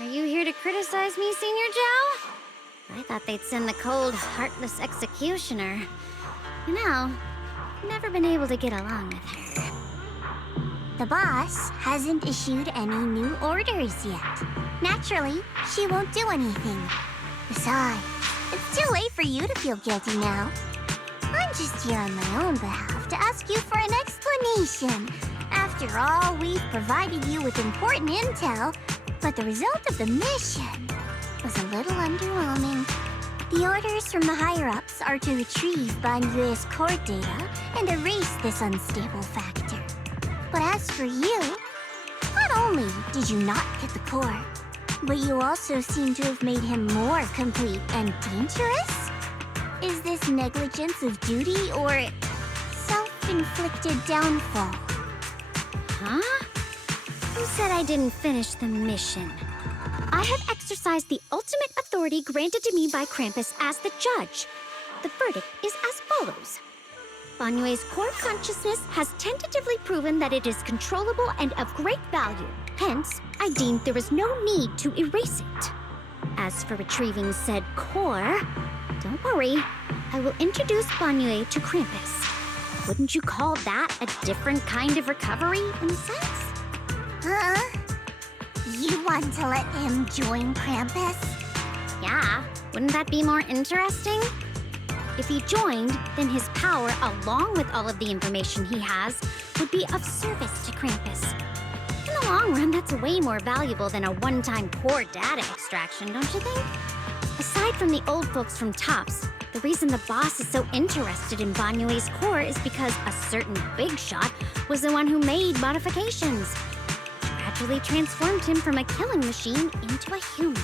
Are you here to criticize me, Senior Joe? I thought they'd send the cold, heartless executioner. You know, I've never been able to get along with her. The boss hasn't issued any new orders yet. Naturally, she won't do anything. Besides, it's too late for you to feel guilty now. I'm just here on my own behalf to ask you for an explanation. After all, we've provided you with important intel, but the result of the mission was a little underwhelming. The orders from the higher-ups are to retrieve Banyue's core data and erase this unstable factor. But as for you, not only did you not get the core, but you also seem to have made him more complete and dangerous? Is this negligence of duty or self-inflicted downfall? Huh? Who said I didn't finish the mission? I have exercised the ultimate authority granted to me by Krampus as the judge. The verdict is as follows. Banyue's core consciousness has tentatively proven that it is controllable and of great value. Hence, I deemed there is no need to erase it. As for retrieving said core, don't worry. I will introduce Banyue to Krampus. Wouldn't you call that a different kind of recovery, in a sense? Huh? You want to let him join Krampus? Yeah, wouldn't that be more interesting? If he joined, then his power, along with all of the information he has, would be of service to Krampus. In the long run, that's way more valuable than a one-time core data extraction, don't you think? Aside from the old folks from TOPS, the reason the boss is so interested in Banyue's core is because a certain big shot was the one who made modifications. Gradually transformed him from a killing machine into a human.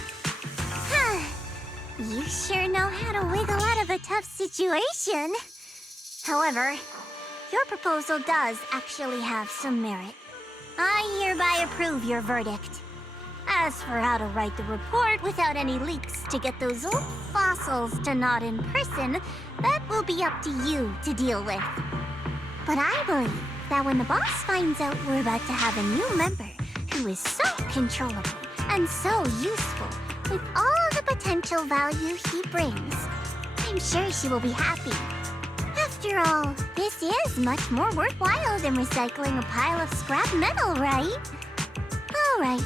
You sure know how to wiggle out of a tough situation. However, your proposal does actually have some merit. I hereby approve your verdict. As for how to write the report without any leaks to get those old fossils to nod in person, that will be up to you to deal with. But I believe that when the boss finds out we're about to have a new member who is so controllable and so useful with all the potential value he brings, I'm sure she will be happy. After all, this is much more worthwhile than recycling a pile of scrap metal, right? All right,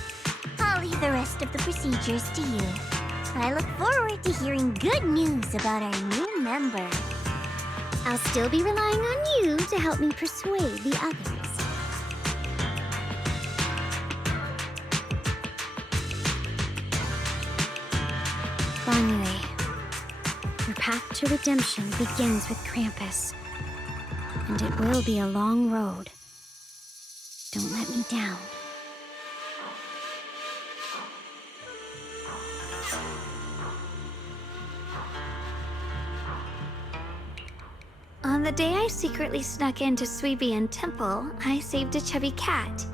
I'll leave the rest of the procedures to you. I look forward to hearing good news about our new member. I'll still be relying on you to help me persuade the others. Banyue, your path to redemption begins with Krampus. And it will be a long road. Don't let me down. On the day I secretly snuck into Suibian Temple, I saved a chubby cat.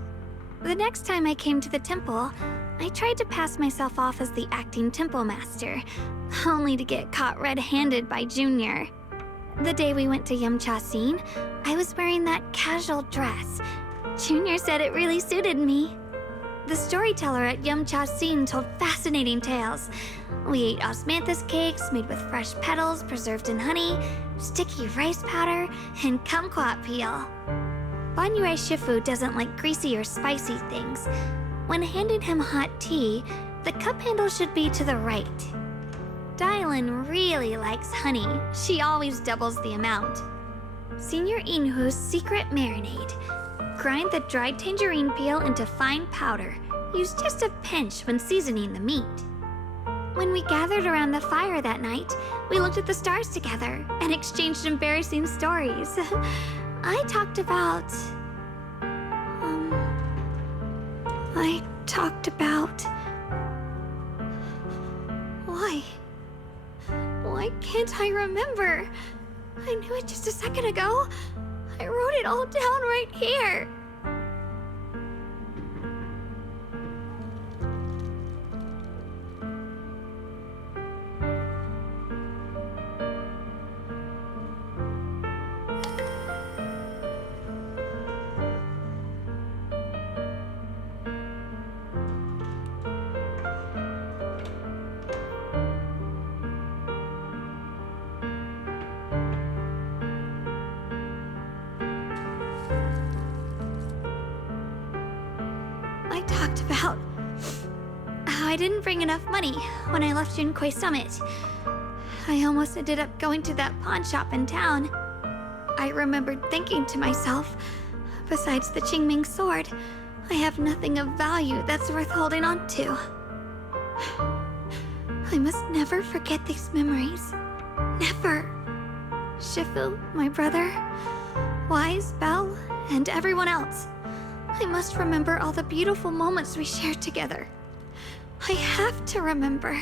The next time I came to the temple, I tried to pass myself off as the acting temple master, only to get caught red-handed by Junior. The day we went to Yumcha-Sin, I was wearing that casual dress. Junior said it really suited me. The storyteller at Yumcha-Sin told fascinating tales. We ate osmanthus cakes made with fresh petals preserved in honey, sticky rice powder, and kumquat peel. Banyue Shifu doesn't like greasy or spicy things. When handing him hot tea, the cup handle should be to the right. Dylan really likes honey. She always doubles the amount. Senior Inhu's secret marinade. Grind the dried tangerine peel into fine powder. Use just a pinch when seasoning the meat. When we gathered around the fire that night, we looked at the stars together and exchanged embarrassing stories. I talked about... Why can't I remember? I knew it just a second ago. I wrote it all down right here. talked about how I didn't bring enough money when I left Junkoi Summit. I almost ended up going to that pawn shop in town. I remembered thinking to myself, besides the Qingming sword, I have nothing of value that's worth holding on to. I must never forget these memories. Never. Shifu, my brother, Wise, Belle, and everyone else. I must remember all the beautiful moments we shared together. I have to remember.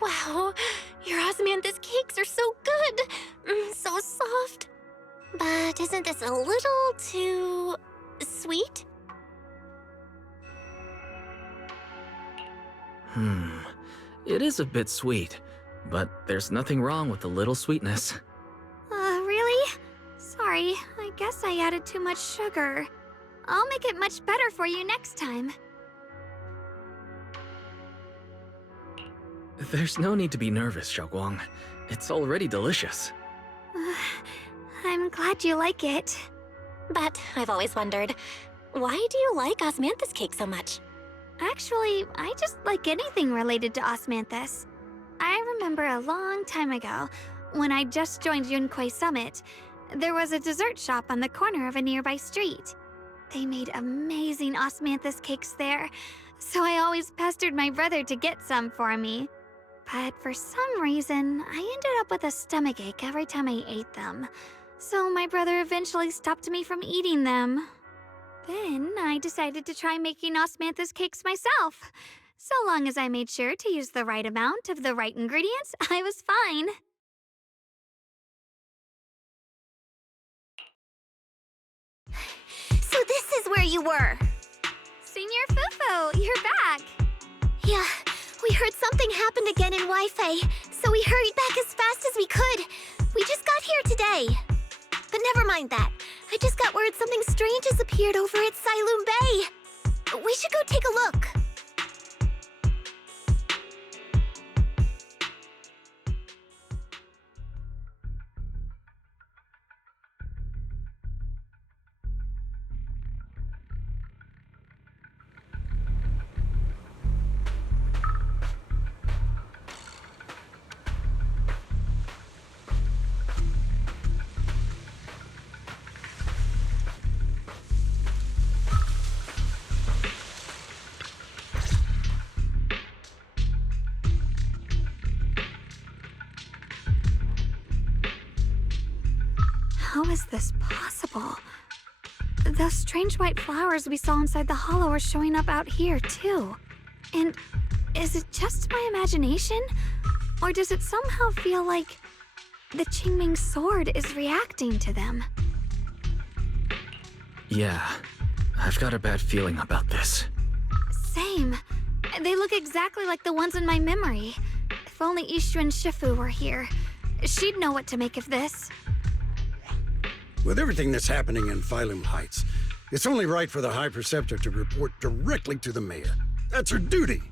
Wow, your osmanthus cakes are so good! So soft. But isn't this a little too sweet? It is a bit sweet, but there's nothing wrong with a little sweetness. sorry. I guess I added too much sugar. I'll make it much better for you next time. There's no need to be nervous, Xiaoguang. It's already delicious. I'm glad you like it. But I've always wondered, why do you like osmanthus cake so much? Actually, I just like anything related to osmanthus. I remember a long time ago, when I just joined Yunquei Summit, there was a dessert shop on the corner of a nearby street. They made amazing osmanthus cakes there, so I always pestered my brother to get some for me. But for some reason, I ended up with a stomachache every time I ate them. So my brother eventually stopped me from eating them. Then I decided to try making osmanthus cakes myself. So long as I made sure to use the right amount of the right ingredients, I was fine. So this is where you were. Senior Fufu, you're back. Yeah, we heard something happened again in Wi-Fi, so we hurried back as fast as we could. We just got here today. But never mind that. I just got word something strange has appeared over at Sailoon Bay. We should go take a look. How is this possible? Those strange white flowers we saw inside the hollow are showing up out here, too. And is it just my imagination? Or does it somehow feel like the Qingming sword is reacting to them? Yeah, I've got a bad feeling about this. Same. They look exactly like the ones in my memory. If only Yixuan Shifu were here, she'd know what to make of this. With everything that's happening in Phylum Heights, it's only right for the High Preceptor to report directly to the mayor. That's her duty.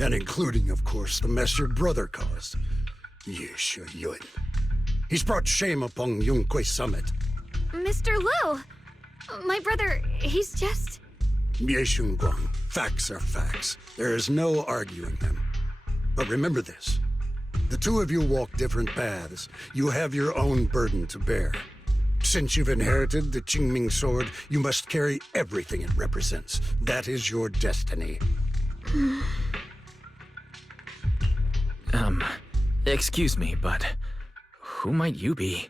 And including, of course, the mess your brother caused. Yishu Yun. He's brought shame upon Yunquei Summit. Mr. Liu! My brother, he's just... Yeshun Guang, facts are facts. There is no arguing them. But remember this. The two of you walk different paths. You have your own burden to bear. Since you've inherited the Qingming sword, you must carry everything it represents. That is your destiny. Excuse me, but who might you be?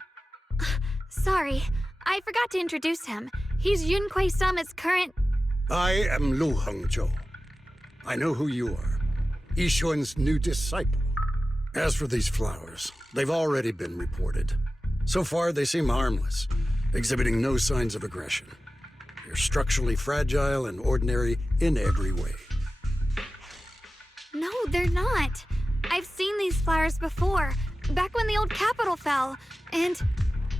Sorry, I forgot to introduce him. He's Yunquei Summit's current... I am Lu Hengzhou. I know who you are. Yixuan's new disciple. As for these flowers, they've already been reported. So far, they seem harmless, exhibiting no signs of aggression. They're structurally fragile and ordinary in every way. No, they're not. I've seen these flowers before, back when the old capital fell. And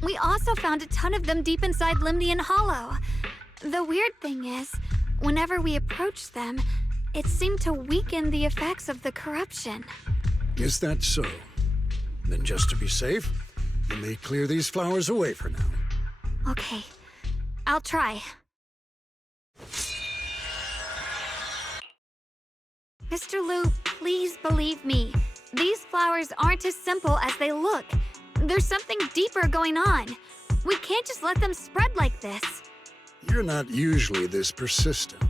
we also found a ton of them deep inside Limnian Hollow. The weird thing is, whenever we approached them, it seemed to weaken the effects of the corruption. Is that so? Then just to be safe, you may clear these flowers away for now. Okay, I'll try. Mr. Liu, please believe me. These flowers aren't as simple as they look. There's something deeper going on. We can't just let them spread like this. You're not usually this persistent.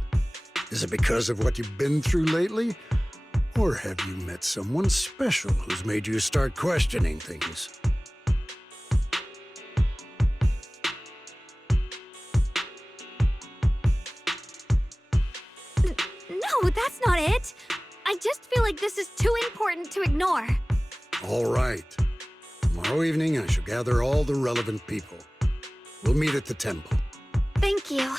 Is it because of what you've been through lately? Or have you met someone special who's made you start questioning things? No, that's not it. I just feel like this is too important to ignore. All right. Tomorrow evening, I shall gather all the relevant people. We'll meet at the temple. Thank you.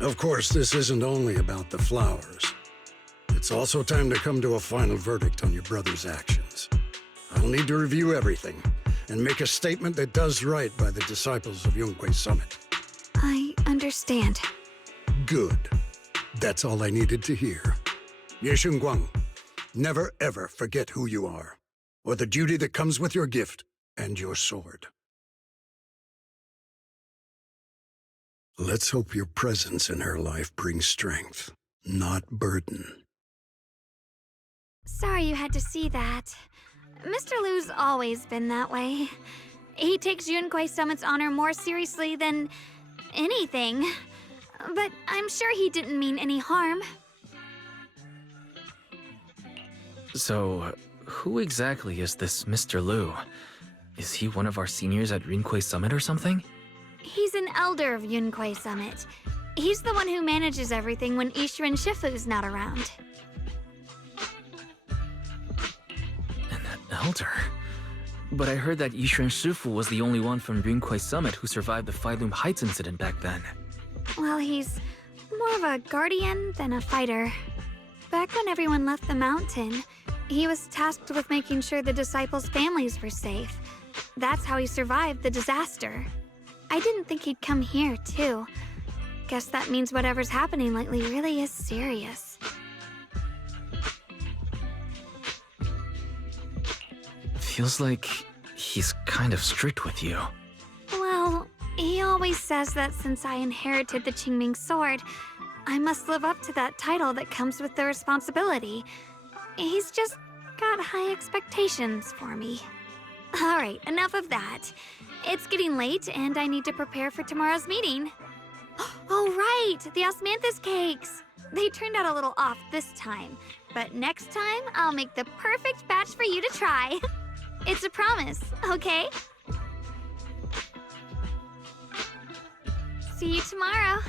Of course, this isn't only about the flowers. It's also time to come to a final verdict on your brother's actions. I'll need to review everything, and make a statement that does right by the disciples of Yunhui Summit. I understand. Good. That's all I needed to hear. Ye Guang, never ever forget who you are, or the duty that comes with your gift and your sword. Let's hope your presence in her life brings strength, not burden. Sorry you had to see that. Mr. Lu's always been that way. He takes Yunhui Summit's honor more seriously than anything. But I'm sure he didn't mean any harm. So, who exactly is this Mr. Lu? Is he one of our seniors at Yunhui Summit or something? He's an elder of Yunhui Summit. He's the one who manages everything when Ishirin Shifu's not around. An elder? But I heard that Ishirin Shifu was the only one from Yunhui Summit who survived the Failum Heights incident back then. Well, he's more of a guardian than a fighter. Back when everyone left the mountain, he was tasked with making sure the disciples' families were safe. That's how he survived the disaster. I didn't think he'd come here, too. Guess that means whatever's happening lately really is serious. Feels like he's kind of strict with you. Well, he always says that since I inherited the Qingming sword, I must live up to that title that comes with the responsibility. He's just got high expectations for me. Alright, enough of that. It's getting late and I need to prepare for tomorrow's meeting. Oh right, the osmanthus cakes! They turned out a little off this time, but next time I'll make the perfect batch for you to try. It's a promise, okay? See you tomorrow.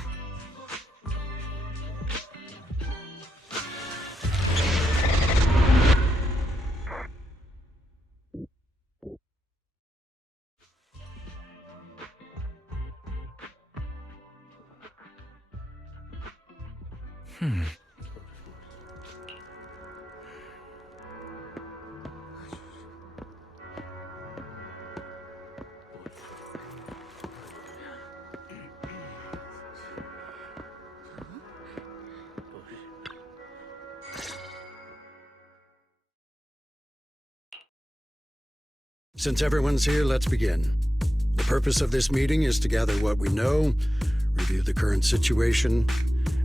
Since everyone's here, let's begin. The purpose of this meeting is to gather what we know, review the current situation,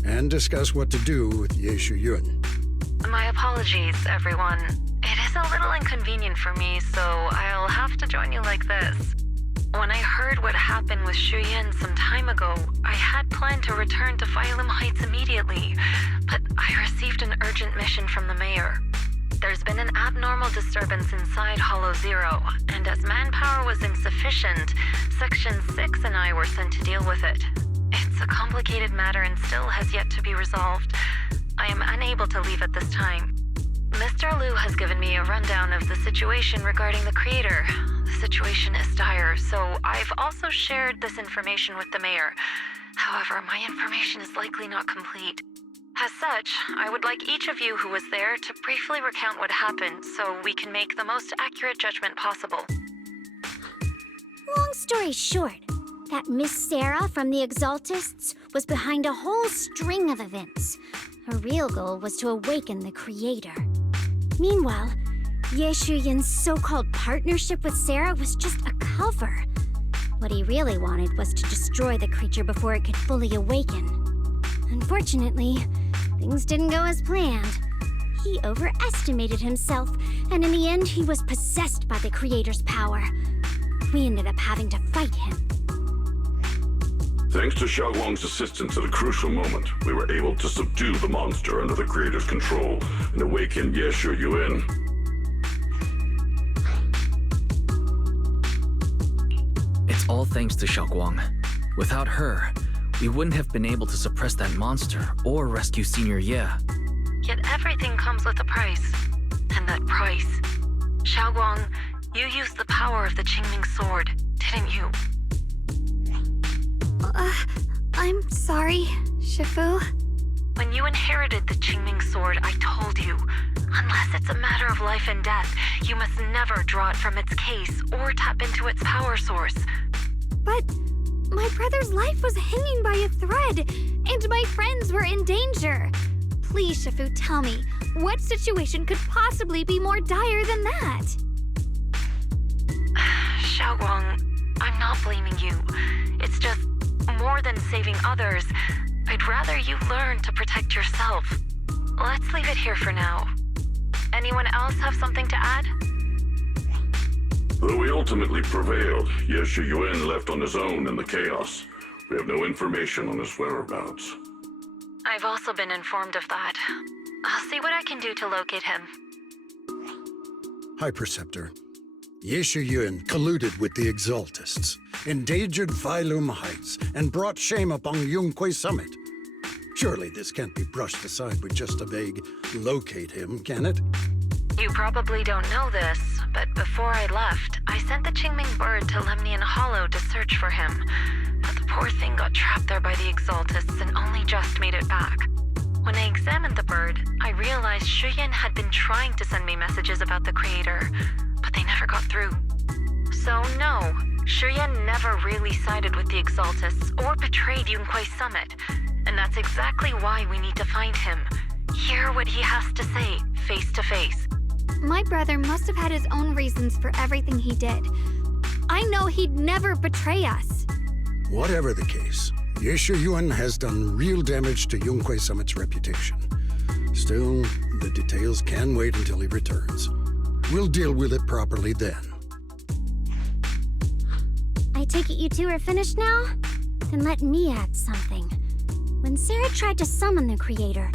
and discuss what to do with Ye Yun. My apologies, everyone. It is a little inconvenient for me, so I'll have to join you like this. When I heard what happened with Xu Yan some time ago, I had planned to return to Failum Heights immediately, but I received an urgent mission from the mayor. There's been an abnormal disturbance inside Hollow Zero, and as manpower was insufficient, Section 6 and I were sent to deal with it. It's a complicated matter and still has yet to be resolved. I am unable to leave at this time. Mr. Lu has given me a rundown of the situation regarding the creator. The situation is dire, so I've also shared this information with the mayor. However, my information is likely not complete. As such, I would like each of you who was there to briefly recount what happened so we can make the most accurate judgment possible. Long story short, that Miss Sarah from the Exaltists was behind a whole string of events. Her real goal was to awaken the creator. Meanwhile, Ye Yun's so-called partnership with Sarah was just a cover. What he really wanted was to destroy the creature before it could fully awaken. Unfortunately, things didn't go as planned. He overestimated himself, and in the end, he was possessed by the creator's power. We ended up having to fight him. Thanks to Xiaoguang's assistance at a crucial moment, we were able to subdue the monster under the creator's control and awaken Ye Yun. It's all thanks to Xiaoguang. Without her, we wouldn't have been able to suppress that monster or rescue Senior Ye. Yet everything comes with a price. And that price... Xiaoguang, you used the power of the Qingming sword, didn't you? I'm sorry, Shifu. When you inherited the Qingming sword, I told you, unless it's a matter of life and death, you must never draw it from its case or tap into its power source. But my brother's life was hanging by a thread, and my friends were in danger. Please, Shifu, tell me, what situation could possibly be more dire than that? Xiaoguang, I'm not blaming you. It's just, more than saving others, I'd rather you learn to protect yourself. Let's leave it here for now. Anyone else have something to add? Though we ultimately prevailed, Yeshu Yuan left on his own in the chaos. We have no information on his whereabouts. I've also been informed of that. I'll see what I can do to locate him. High Preceptor, Yeshu Yuan colluded with the Exaltists, endangered Phylum Heights, and brought shame upon Yunquay Summit. Surely this can't be brushed aside with just a vague locate him, can it? You probably don't know this, but before I left, I sent the Qingming bird to Lemnian Hollow to search for him. But the poor thing got trapped there by the Exaltists and only just made it back. When I examined the bird, I realized Shuyan had been trying to send me messages about the Creator, but they never got through. So no, Shuyan never really sided with the Exaltists or betrayed Yunquay Summit. And that's exactly why we need to find him. Hear what he has to say, face to face. My brother must have had his own reasons for everything he did. I know he'd never betray us. Whatever the case, Yeshu Yuan has done real damage to Yunquay Summit's reputation. Still, the details can wait until he returns. We'll deal with it properly then. I take it you two are finished now? Then let me add something. When Sarah tried to summon the Creator,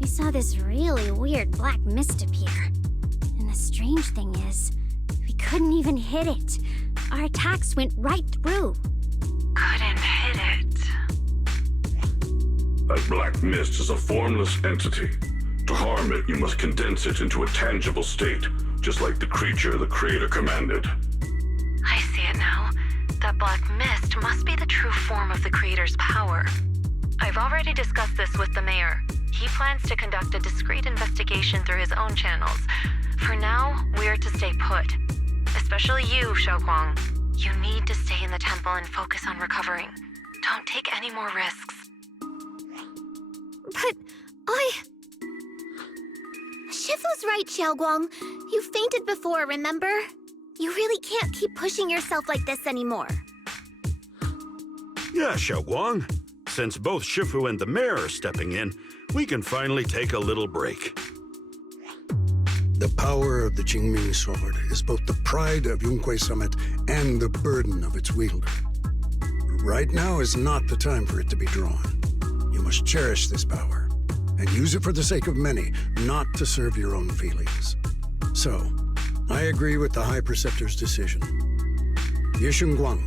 we saw this really weird black mist appear. And the strange thing is, we couldn't even hit it. Our attacks went right through. Couldn't hit it. That black mist is a formless entity. To harm it, you must condense it into a tangible state, just like the creature the Creator commanded. I see it now. That black mist must be the true form of the Creator's power. I've already discussed this with the mayor. He plans to conduct a discreet investigation through his own channels. For now, we're to stay put. Especially you, Xiaoguang. You need to stay in the temple and focus on recovering. Don't take any more risks. But Shifu's right, Xiaoguang. You fainted before, remember? You really can't keep pushing yourself like this anymore. Yeah, Xiaoguang. Since both Shifu and the mayor are stepping in, we can finally take a little break. The power of the Qingming sword is both the pride of Yunquay Summit and the burden of its wielder. Right now is not the time for it to be drawn. You must cherish this power, and use it for the sake of many, not to serve your own feelings. So, I agree with the High Preceptor's decision. Yeshun Guang,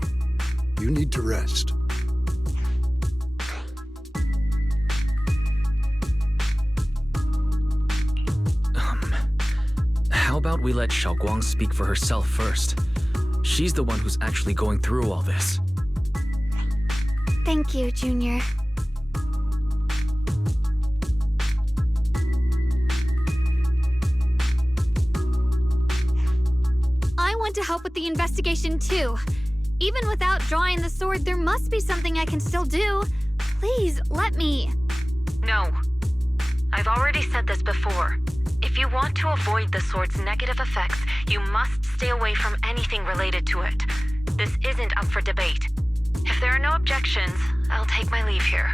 you need to rest. How about we let Xiaoguang speak for herself first? She's the one who's actually going through all this. thank you, Junior. I want to help with the investigation too. Even without drawing the sword, there must be something I can still do. Please, let me. No. I've already said this before. If you want to avoid the sword's negative effects, you must stay away from anything related to it. This isn't up for debate. If there are no objections, I'll take my leave here.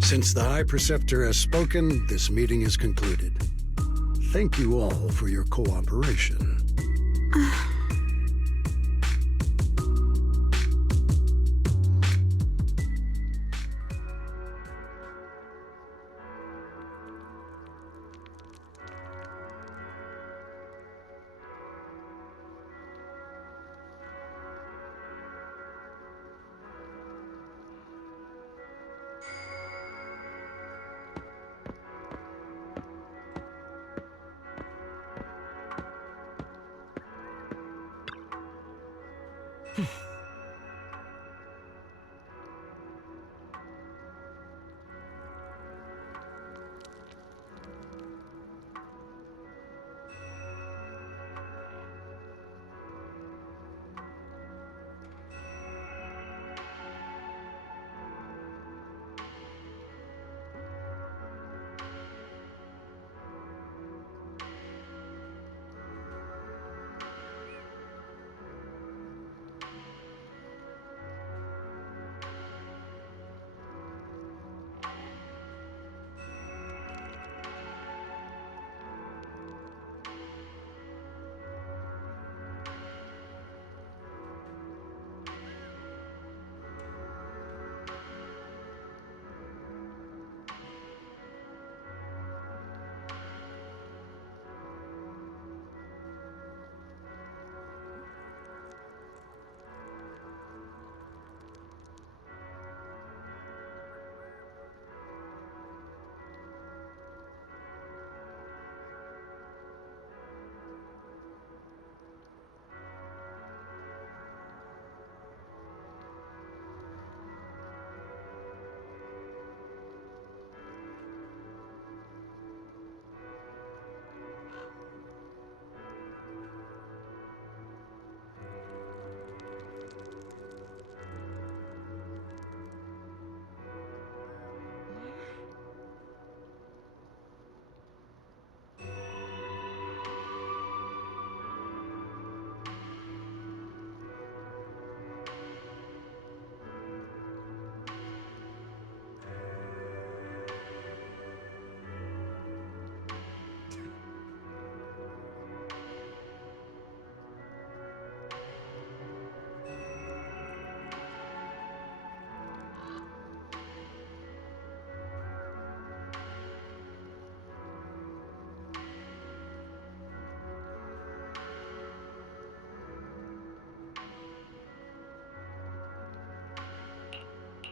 Since the High Preceptor has spoken, this meeting is concluded. Thank you all for your cooperation.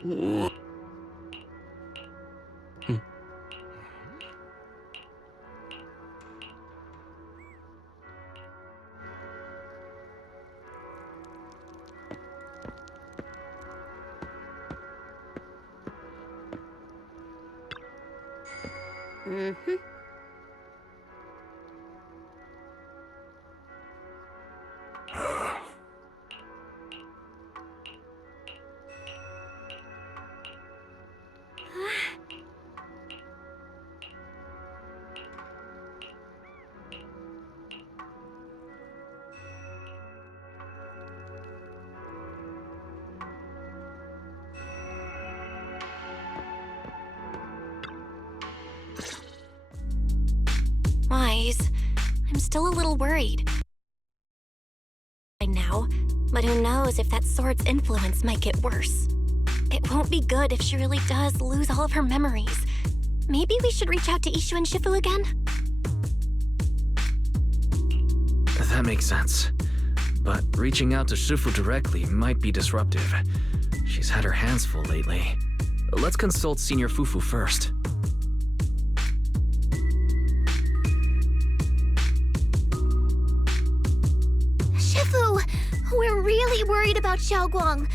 Mm-hmm. Wise, I'm still a little worried now, but who knows if that sword's influence might get worse. It won't be good if she really does lose all of her memories. Maybe we should reach out to Ishu and Shifu again? That makes sense. But reaching out to Shifu directly might be disruptive. She's had her hands full lately. Let's consult Senior Fufu first. Shifu, we're really worried about Xiaoguang.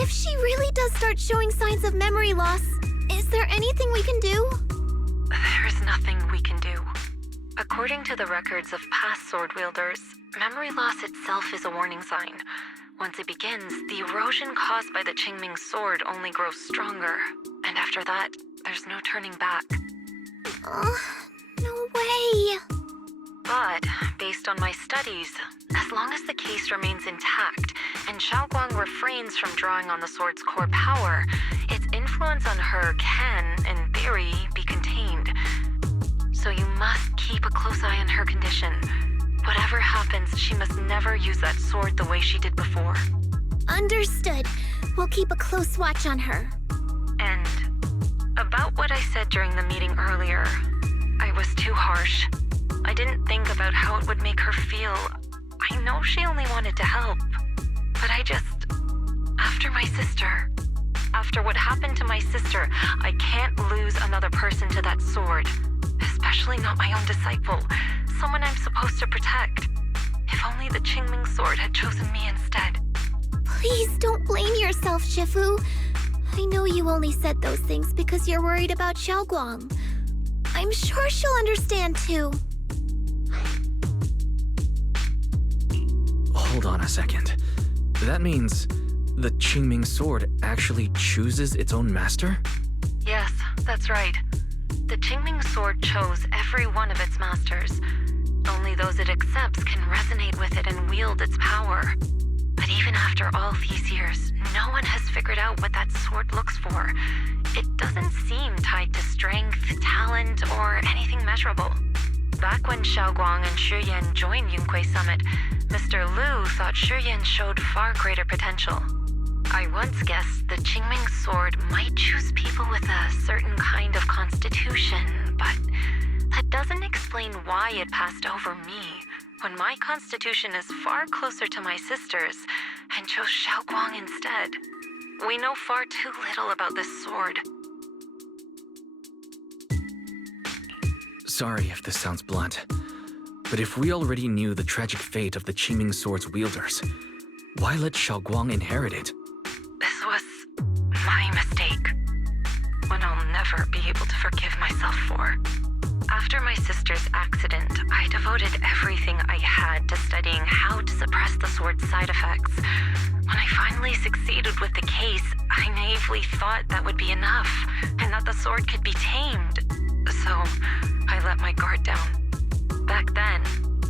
If she really does start showing signs of memory loss, is there anything we can do? There's nothing we can do. According to the records of past sword wielders, memory loss itself is a warning sign. Once it begins, the erosion caused by the Qingming sword only grows stronger. And after that, there's no turning back. No way. But, based on my studies, as long as the case remains intact and Xiaoguang refrains from drawing on the sword's core power, its influence on her can, in theory, be contained. So you must keep a close eye on her condition. Whatever happens, she must never use that sword the way she did before. Understood. We'll keep a close watch on her. And about what I said during the meeting earlier, I was too harsh. I didn't think about how it would make her feel. I know she only wanted to help, but after what happened to my sister, I can't lose another person to that sword. Especially not my own disciple, someone I'm supposed to protect. If only the Qingming sword had chosen me instead. Please don't blame yourself, Shifu. I know you only said those things because you're worried about Xiaoguang. I'm sure she'll understand too. Hold on a second. That means the Qingming sword actually chooses its own master? Yes, that's right. The Qingming sword chose every one of its masters. Only those it accepts can resonate with it and wield its power. But even after all these years, no one has figured out what that sword looks for. It doesn't seem tied to strength, talent, or anything measurable. Back when Xiaoguang and Shiyan joined Yunquei Summit, Mr. Liu thought Shiyan showed far greater potential. I once guessed the Qingming sword might choose people with a certain kind of constitution, but that doesn't explain why it passed over me, when my constitution is far closer to my sister's, and chose Xiaoguang instead. We know far too little about this sword. Sorry if this sounds blunt, but if we already knew the tragic fate of the Qingming sword's wielders, why let Xiaoguang inherit it? This was my mistake. One I'll never be able to forgive myself for. After my sister's accident, I devoted everything I had to studying how to suppress the sword's side effects. When I finally succeeded with the case, I naively thought that would be enough, and that the sword could be tamed. So, I let my guard down. Back then,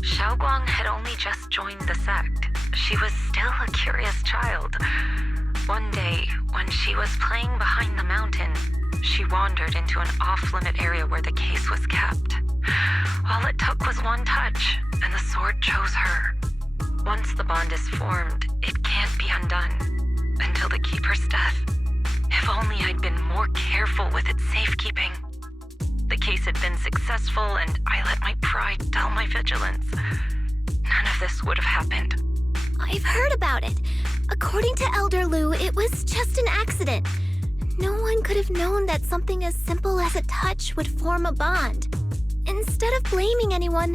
Xiaoguang had only just joined the sect. She was still a curious child. One day, when she was playing behind the mountain, she wandered into an off-limit area where the case was kept. All it took was one touch, and the sword chose her. Once the bond is formed, it can't be undone. Until the Keeper's death. If only I'd been more careful with its safekeeping. The case had been successful, and I let my pride dull my vigilance. None of this would have happened. I've heard about it. According to Elder Lu, it was just an accident. No one could have known that something as simple as a touch would form a bond. Instead of blaming anyone,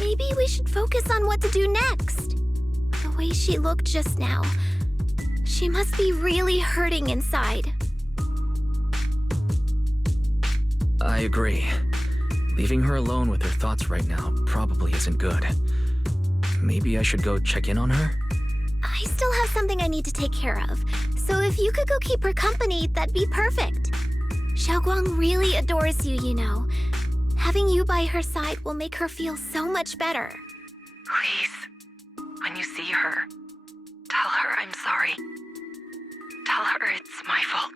maybe we should focus on what to do next. The way she looked just now, she must be really hurting inside. I agree. Leaving her alone with her thoughts right now probably isn't good. Maybe I should go check in on her? I still have something I need to take care of, so if you could go keep her company, that'd be perfect. Xiaoguang really adores you, you know. Having you by her side will make her feel so much better. Please, when you see her, tell her I'm sorry. Tell her it's my fault.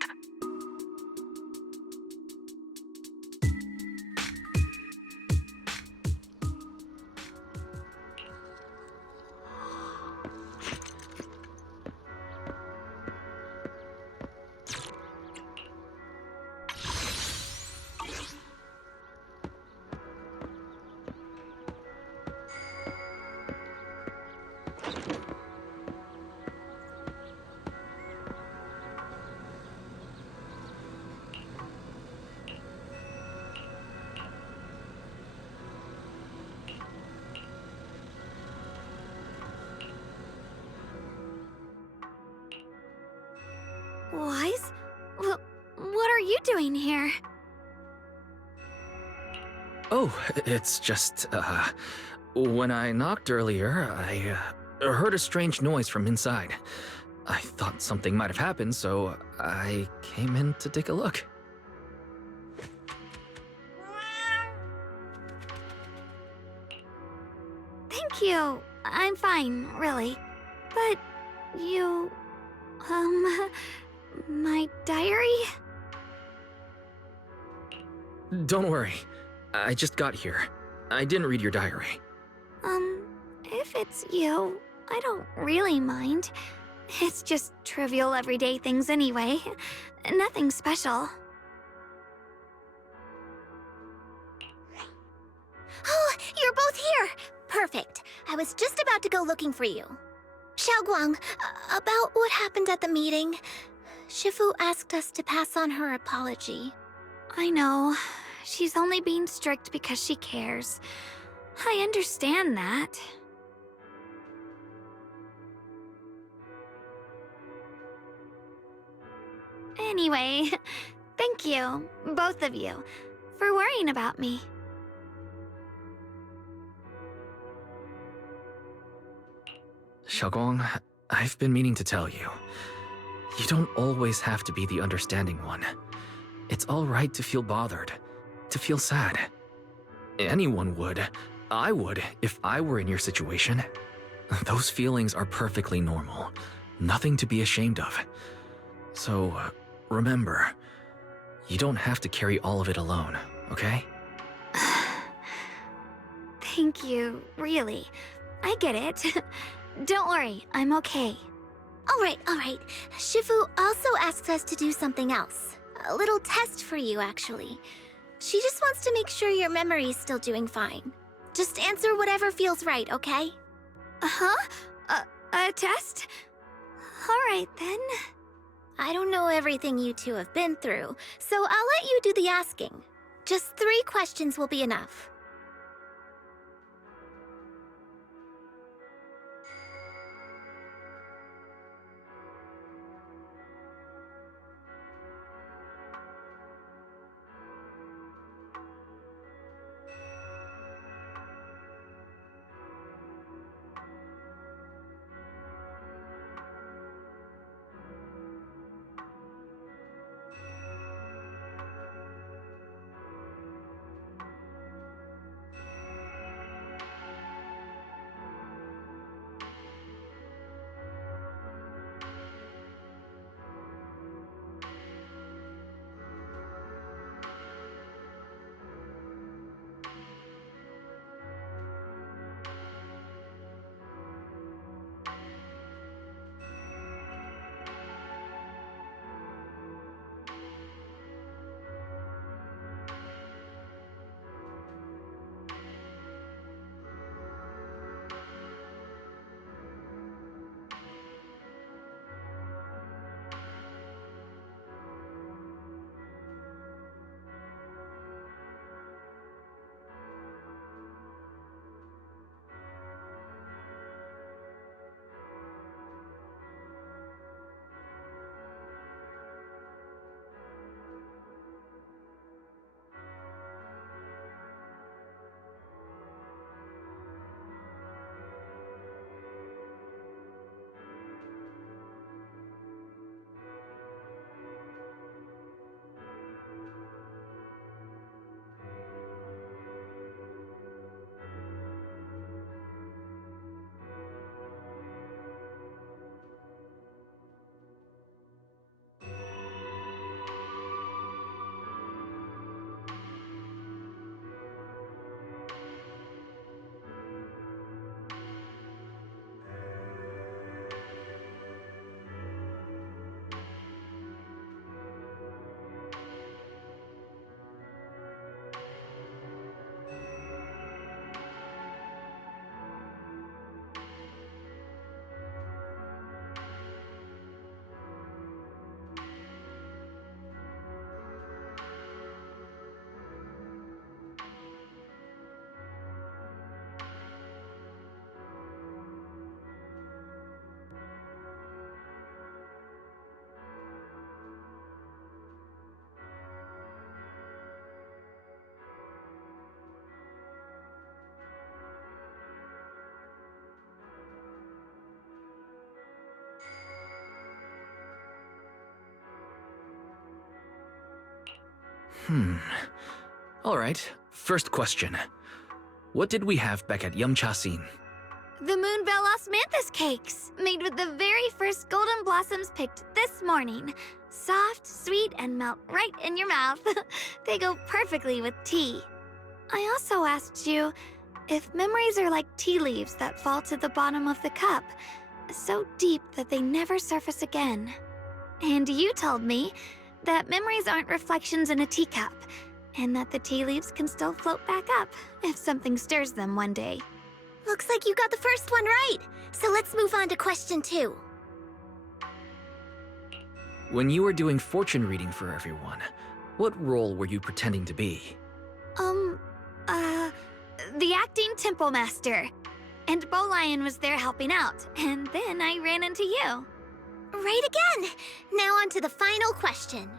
Wise? What are you doing here? Oh, it's just, when I knocked earlier, I heard a strange noise from inside. I thought something might have happened, so I came in to take a look. Thank you. I'm fine, really. But you... my diary? Don't worry. I just got here. I didn't read your diary. If it's you, I don't really mind. It's just trivial everyday things anyway. Nothing special. Oh, you're both here! Perfect. I was just about to go looking for you. Xiaoguang, about what happened at the meeting. Shifu asked us to pass on her apology. I know. She's only being strict because she cares. I understand that. Anyway, thank you, both of you, for worrying about me. Xiaoguang, I've been meaning to tell you. You don't always have to be the understanding one. It's all right to feel bothered, to feel sad. Anyone would. I would, if I were in your situation. Those feelings are perfectly normal. Nothing to be ashamed of. So, remember, you don't have to carry all of it alone, okay? Thank you, really. I get it. Don't worry, I'm okay. All right. Shifu also asks us to do something else. A little test for you, actually. She just wants to make sure your memory's still doing fine. Just answer whatever feels right, okay? Uh-huh? A test? All right, then. I don't know everything you two have been through, so I'll let you do the asking. Just 3 questions will be enough. Alright, first question. What did we have back at Yumchasin? The Moonbell Osmanthus cakes, made with the very first golden blossoms picked this morning. Soft, sweet, and melt right in your mouth. They go perfectly with tea. I also asked you if memories are like tea leaves that fall to the bottom of the cup, so deep that they never surface again. And you told me that memories aren't reflections in a teacup, and that the tea leaves can still float back up if something stirs them one day. Looks like you got the first one right. So let's move on to question 2. When you were doing fortune reading for everyone, what role were you pretending to be? The acting temple master. And Bowlion was there helping out, and then I ran into you. Right again! Now on to the final question.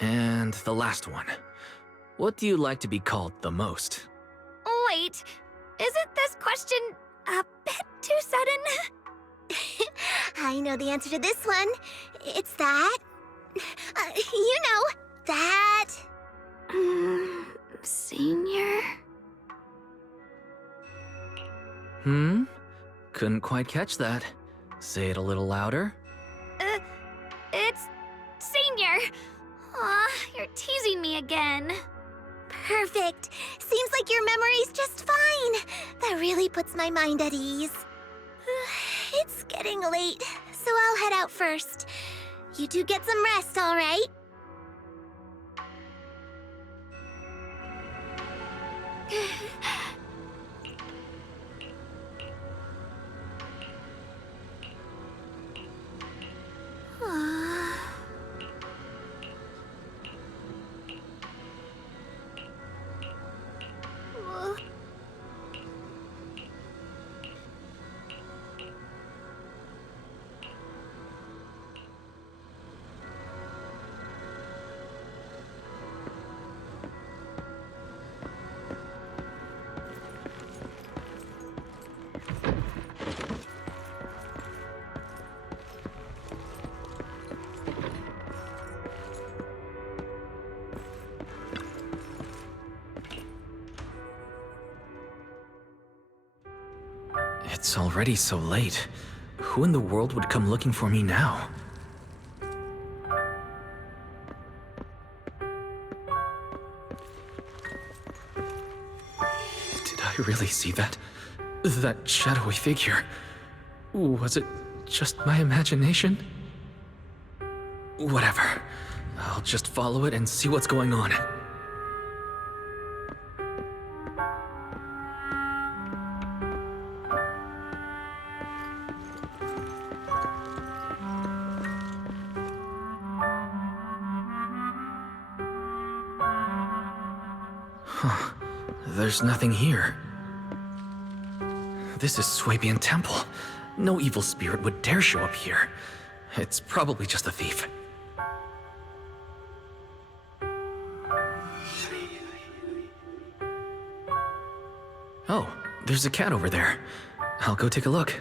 And the last one. What do you like to be called the most? Wait, isn't this question a bit too sudden? I know the answer to this one. It's that. You know, that. Senior? Couldn't quite catch that. Say it a little louder. It's Senior. Aw, you're teasing me again. Perfect. Seems like your memory's just fine. That really puts my mind at ease. It's getting late, so I'll head out first. You two get some rest, all right? It's already so late. Who in the world would come looking for me now? Did I really see that? That shadowy figure? Was it just my imagination? Whatever. I'll just follow it and see what's going on. Huh. There's nothing here. This is Swabian Temple. No evil spirit would dare show up here. It's probably just a thief. Oh, there's a cat over there. I'll go take a look.